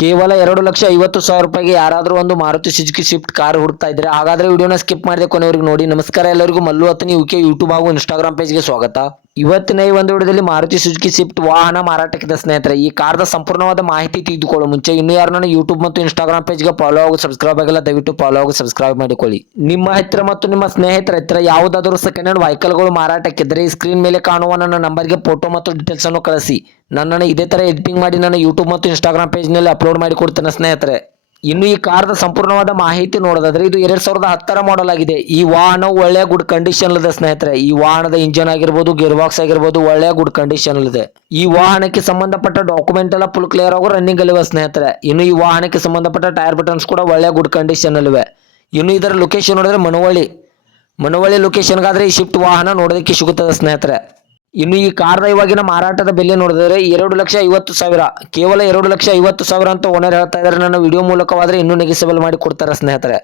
ಕೇವಲ 2,50,000 ರೂಪಾಯಿಗೆ ಯಾರಾದರೂ ಒಂದು ಮಾರುತಿ ಸುಜುಕಿ ಸ್ವಿಫ್ಟ್ ಕಾರ್ ಹುಡುಕ್ತಾ ಇದ್ರೆ ಹಾಗಾದ್ರೆ ವಿಡಿಯೋನ ಸ್ಕಿಪ್ ಮಾಡದೆ ಕೊನೆವರೆಗೂ ನೋಡಿ. ನಮಸ್ಕಾರ ಎಲ್ಲರಿಗೂ, ಮಲ್ಲು ಅತನಿ ಯುಕೆ ಯೂಟ್ಯೂಬ್ ಹಾಗೂ ಇನ್ಸ್ಟಾಗ್ರಾಮ್ ಪೇಜ್ಗೆ ಸ್ವಾಗತ. ಇವತ್ತಿನ ಈ ಒಂದು ವಿಡಿಯೋದಲ್ಲಿ ಮಾರುತಿ ಸುಜುಕಿ ಸ್ವಿಫ್ಟ್ ವಾಹನ ಮಾರಾಟಕ್ಕಿದೆ ಸ್ನೇಹಿತರೆ. ಈ ಕಾರ್ದ ಸಂಪೂರ್ಣವಾದ ಮಾಹಿತಿ ತೆಗೆದುಕೊಳ್ಳೋ ಮುಂಚೆ ಇನ್ನೂ ಯಾರು ನನ್ನ ಯೂಟ್ಯೂಬ್ ಮತ್ತು ಇನ್ಸ್ಟಾಗ್ರಾಮ್ ಪೇಜ್ಗೆ ಫಾಲೋ ಹಾಗೂ ಸಬ್ಸ್ಕ್ರೈಬ್ ಆಗಿಲ್ಲ, ದಯವಿಟ್ಟು ಫಾಲೋ ಹಾಗೂ ಸಬ್ಸ್ಕ್ರೈಬ್ ಮಾಡಿಕೊಳ್ಳಿ. ನಿಮ್ಮ ಹತ್ತಿರ ಮತ್ತು ನಿಮ್ಮ ಸ್ನೇಹಿತರ ಹತ್ತಿರ ಯಾವುದಾದರೂ ಸೆಕೆಂಡ್ ಹ್ಯಾಂಡ್ ವೆಹಿಕಲ್ಗಳು ಮಾರಾಟಕ್ಕಿದ್ದರೆ ಈ ಸ್ಕ್ರೀನ್ ಮೇಲೆ ಕಾಣುವ ನನ್ನ ನಂಬರ್ಗೆ ಫೋಟೋ ಮತ್ತು ಡೀಟೇಲ್ಸ್ ಅನ್ನು ಕಳಿಸಿ. ನನ್ನನ್ನು ಇದೇ ತರ ಎಡಿಟಿಂಗ್ ಮಾಡಿ ನನ್ನ ಯೂಟ್ಯೂಬ್ ಮತ್ತು ಇನ್ಸ್ಟಾಗ್ರಾಮ್ ಪೇಜ್ನಲ್ಲಿ ಅಪ್ಲೋಡ್ ಮಾಡಿ ಕೊಡ್ತೇನೆ ಸ್ನೇಹಿತರೆ. ಇನ್ನು ಈ ಕಾರ್ದ ಸಂಪೂರ್ಣವಾದ ಮಾಹಿತಿ ನೋಡೋದಾದ್ರೆ ಇದು 2010ರ ಮಾಡೆಲ್ ಆಗಿದೆ. ಈ ವಾಹನವು ಒಳ್ಳೆಯ ಗುಡ್ ಕಂಡೀಷನ್ ಇದೆ ಸ್ನೇಹಿತರೆ. ಈ ವಾಹನದ ಇಂಜನ್ ಆಗಿರ್ಬೋದು, ಗೇರ್ ಬಾಕ್ಸ್ ಆಗಿರ್ಬೋದು ಒಳ್ಳೆಯ ಗುಡ್ ಕಂಡೀಷನ್ ಇದೆ. ಈ ವಾಹನಕ್ಕೆ ಸಂಬಂಧಪಟ್ಟ ಡಾಕ್ಯುಮೆಂಟ್ ಎಲ್ಲ ಫುಲ್ ಕ್ಲಿಯರ್ ಆಗೋ ರನ್ನಿಂಗ್ ಅಲ್ಲಿವೆ ಸ್ನೇಹಿತರೆ. ಇನ್ನು ಈ ವಾಹನಕ್ಕೆ ಸಂಬಂಧಪಟ್ಟ ಟೈರ್ ಬಟನ್ಸ್ ಕೂಡ ಒಳ್ಳೆಯ ಗುಡ್ ಕಂಡೀಷನ್ ಅಲ್ಲಿವೆ. ಇನ್ನು ಇದರ ಲೊಕೇಶನ್ ನೋಡಿದ್ರೆ ಮನವಳ್ಳಿ ಲೊಕೇಶನ್ಗಾದ್ರೆ ಈ ಶಿಫ್ಟ್ ವಾಹನ ನೋಡೋದಕ್ಕೆ ಸಿಗುತ್ತದೆ ಸ್ನೇಹಿತರೆ. ಇನ್ನು ಈ ಕಾರ್ದ ಇವಾಗಿನ ಮಾರಾಟದ ಬೆಲೆ ನೋಡಿದ್ರೆ 2,50,000, ಕೇವಲ 2,50,000 ಅಂತ ಓನರ್ ಹೇಳ್ತಾ ಇದ್ದಾರೆ. ನನ್ನ ವಿಡಿಯೋ ಮೂಲಕವಾದ್ರೆ ಇನ್ನೂ ನೆಗೆಸಬಲ್ ಮಾಡಿ ಕೊಡ್ತಾರೆ ಸ್ನೇಹಿತರೆ.